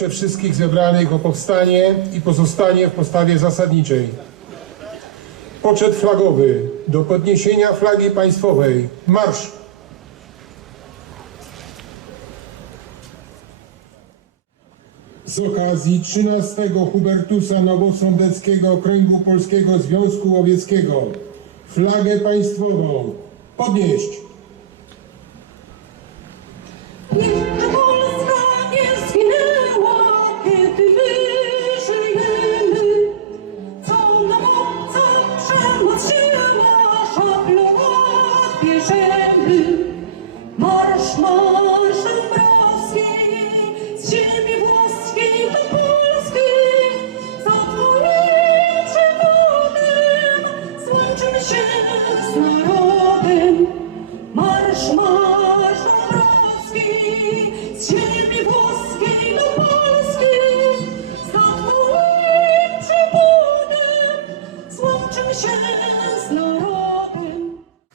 Proszę wszystkich zebranych o powstanie i pozostanie w postawie zasadniczej. Poczet flagowy do podniesienia flagi państwowej. Marsz! Z okazji 13 Hubertusa Nowosądeckiego Okręgu Polskiego Związku Łowieckiego flagę państwową podnieść!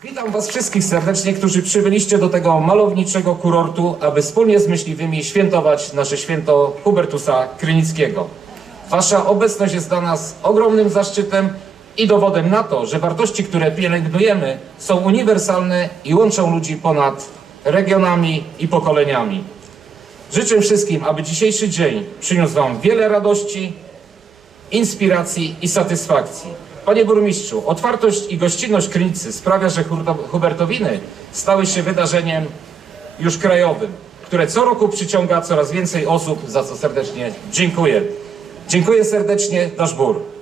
Witam Was wszystkich serdecznie, którzy przybyliście do tego malowniczego kurortu, aby wspólnie z myśliwymi świętować nasze święto Hubertusa Krynickiego. Wasza obecność jest dla nas ogromnym zaszczytem i dowodem na to, że wartości, które pielęgnujemy, są uniwersalne i łączą ludzi ponad regionami i pokoleniami. Życzę wszystkim, aby dzisiejszy dzień przyniósł Wam wiele radości, inspiracji i satysfakcji. Panie burmistrzu, otwartość i gościnność Krynicy sprawia, że Hubertowiny stały się wydarzeniem już krajowym, które co roku przyciąga coraz więcej osób, za co serdecznie dziękuję. Dziękuję serdecznie, nasz bur.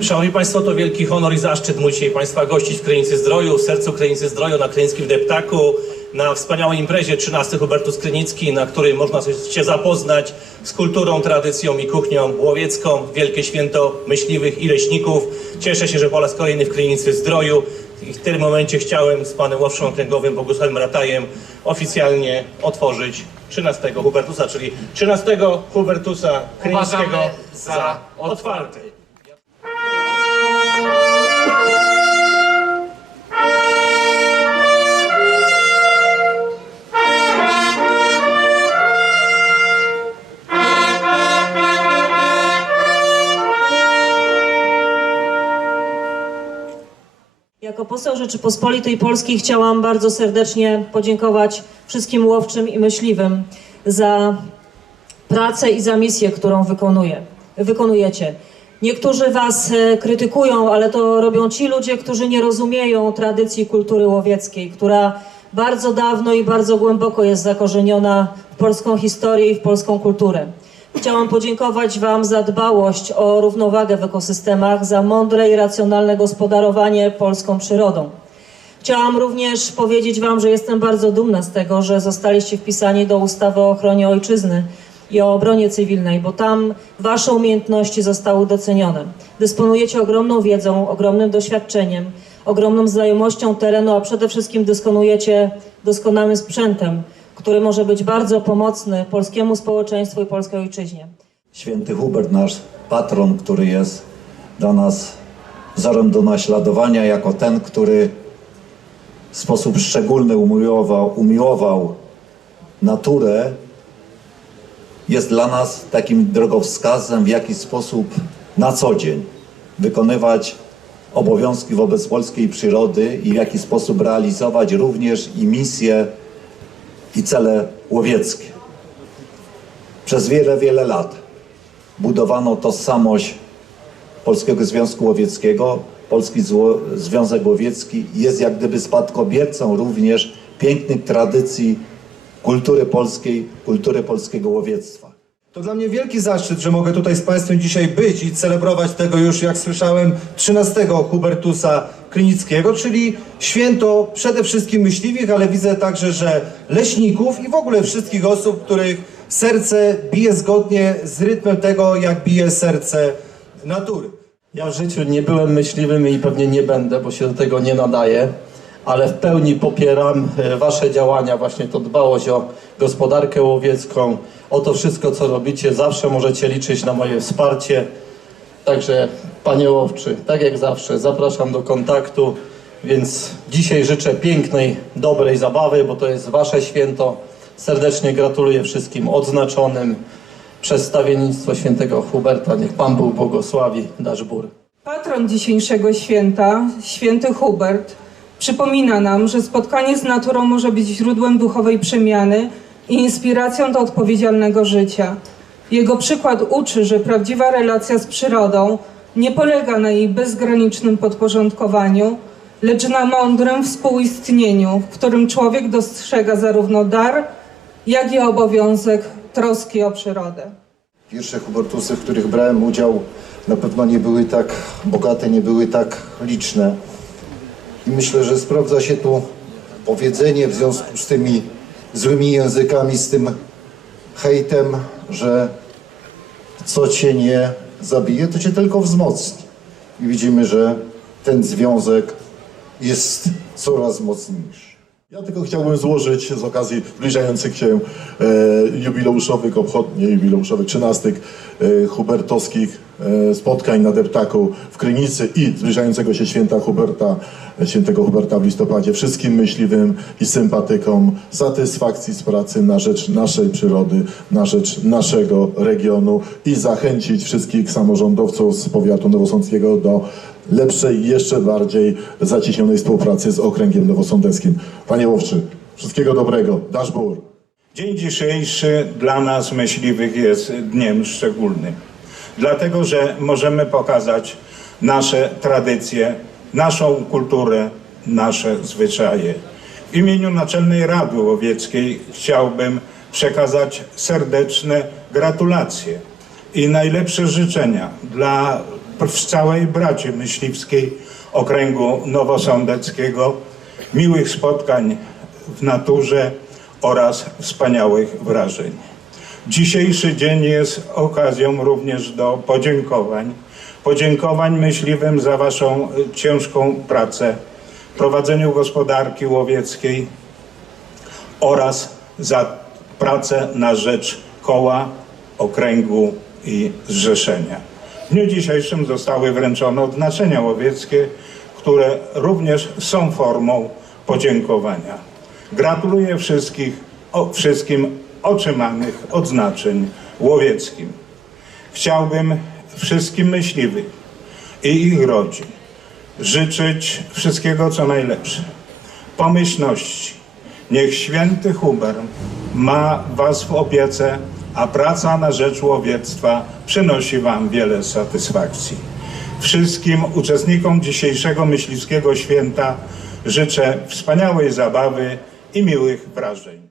Szanowni Państwo, to wielki honor i zaszczyt mój dzisiaj Państwa gościć w Krynicy Zdroju, w sercu Krynicy Zdroju, na Krynickim Deptaku, na wspaniałej imprezie 13 Hubertus Krynicki, na której można się zapoznać z kulturą, tradycją i kuchnią łowiecką. Wielkie święto myśliwych i leśników. Cieszę się, że po raz kolejny w Krynicy Zdroju. I w tym momencie chciałem z Panem Łowczą Okręgowym Bogusławem Ratajem oficjalnie otworzyć 13 Hubertusa, czyli 13 Hubertusa Krynickiego Uważamy za za otwarty. Jako poseł Rzeczypospolitej Polskiej chciałam bardzo serdecznie podziękować wszystkim łowczym i myśliwym za pracę i za misję, którą wykonuje, wykonujecie. Niektórzy Was e, krytykują, ale to robią ci ludzie, którzy nie rozumieją tradycji kultury łowieckiej, która bardzo dawno i bardzo głęboko jest zakorzeniona w polską historię i w polską kulturę. Chciałam podziękować Wam za dbałość o równowagę w ekosystemach, za mądre i racjonalne gospodarowanie polską przyrodą. Chciałam również powiedzieć Wam, że jestem bardzo dumna z tego, że zostaliście wpisani do ustawy o ochronie ojczyzny i o obronie cywilnej, bo tam Wasze umiejętności zostały docenione. Dysponujecie ogromną wiedzą, ogromnym doświadczeniem, ogromną znajomością terenu, a przede wszystkim dysponujecie doskonałym sprzętem, który może być bardzo pomocny polskiemu społeczeństwu i polskiej ojczyźnie. Święty Hubert, nasz patron, który jest dla nas wzorem do naśladowania, jako ten, który w sposób szczególny umiłował, umiłował naturę, jest dla nas takim drogowskazem, w jaki sposób na co dzień wykonywać obowiązki wobec polskiej przyrody i w jaki sposób realizować również i misje i cele łowieckie. Przez wiele, wiele lat budowano tożsamość Polskiego Związku Łowieckiego. Polski Zło- Związek Łowiecki jest jak gdyby spadkobiercą również pięknych tradycji kultury polskiej, kultury polskiego łowiectwa. To dla mnie wielki zaszczyt, że mogę tutaj z Państwem dzisiaj być i celebrować tego już, jak słyszałem, 13 Hubertusa Krynickiego, czyli święto przede wszystkim myśliwych, ale widzę także, że leśników i w ogóle wszystkich osób, których serce bije zgodnie z rytmem tego, jak bije serce natury. Ja w życiu nie byłem myśliwym i pewnie nie będę, bo się do tego nie nadaję, ale w pełni popieram e, Wasze działania, właśnie to dbałość o gospodarkę łowiecką, o to wszystko, co robicie. Zawsze możecie liczyć na moje wsparcie. Także, Panie Łowczy, tak jak zawsze, zapraszam do kontaktu. Więc dzisiaj życzę pięknej, dobrej zabawy, bo to jest Wasze święto. Serdecznie gratuluję wszystkim odznaczonym. Przedstawiennictwo świętego Huberta, niech Pan Bóg błogosławi, Daszbur. Patron dzisiejszego święta, święty Hubert, przypomina nam, że spotkanie z naturą może być źródłem duchowej przemiany i inspiracją do odpowiedzialnego życia. Jego przykład uczy, że prawdziwa relacja z przyrodą nie polega na jej bezgranicznym podporządkowaniu, lecz na mądrym współistnieniu, w którym człowiek dostrzega zarówno dar, jak i obowiązek troski o przyrodę. Pierwsze Hubertusy, w których brałem udział, na pewno nie były tak bogate, nie były tak liczne. I myślę, że sprawdza się tu powiedzenie w związku z tymi złymi językami, z tym hejtem, że co cię nie zabije, to cię tylko wzmocni. I widzimy, że ten związek jest coraz mocniejszy. Ja tylko chciałbym złożyć z okazji zbliżających się e, jubileuszowych, obchodnie jubileuszowych trzynastek e, hubertowskich e, spotkań na deptaku w Krynicy i zbliżającego się święta Huberta, świętego Huberta w listopadzie. Wszystkim myśliwym i sympatykom satysfakcji z pracy na rzecz naszej przyrody, na rzecz naszego regionu i zachęcić wszystkich samorządowców z powiatu nowosąckiego do lepszej, jeszcze bardziej zacieśnionej współpracy z okręgiem nowosądeckim. Panie Łowczy, wszystkiego dobrego. Daszbur. Dzień dzisiejszy dla nas myśliwych jest dniem szczególnym, dlatego że możemy pokazać nasze tradycje, naszą kulturę, nasze zwyczaje. W imieniu Naczelnej Rady Łowieckiej chciałbym przekazać serdeczne gratulacje i najlepsze życzenia dla w całej braci myśliwskiej okręgu nowosądeckiego, miłych spotkań w naturze oraz wspaniałych wrażeń. Dzisiejszy dzień jest okazją również do podziękowań. Podziękowań myśliwym za Waszą ciężką pracę, prowadzeniu gospodarki łowieckiej oraz za pracę na rzecz koła, okręgu i zrzeszenia. W dniu dzisiejszym zostały wręczone odznaczenia łowieckie, które również są formą podziękowania. Gratuluję wszystkich, o, wszystkim otrzymanych odznaczeń łowieckich. Chciałbym wszystkim myśliwym i ich rodzin życzyć wszystkiego co najlepsze. Pomyślności. Niech święty Huber ma Was w opiece, a praca na rzecz łowiectwa przynosi Wam wiele satysfakcji. Wszystkim uczestnikom dzisiejszego myśliwskiego święta życzę wspaniałej zabawy i miłych wrażeń.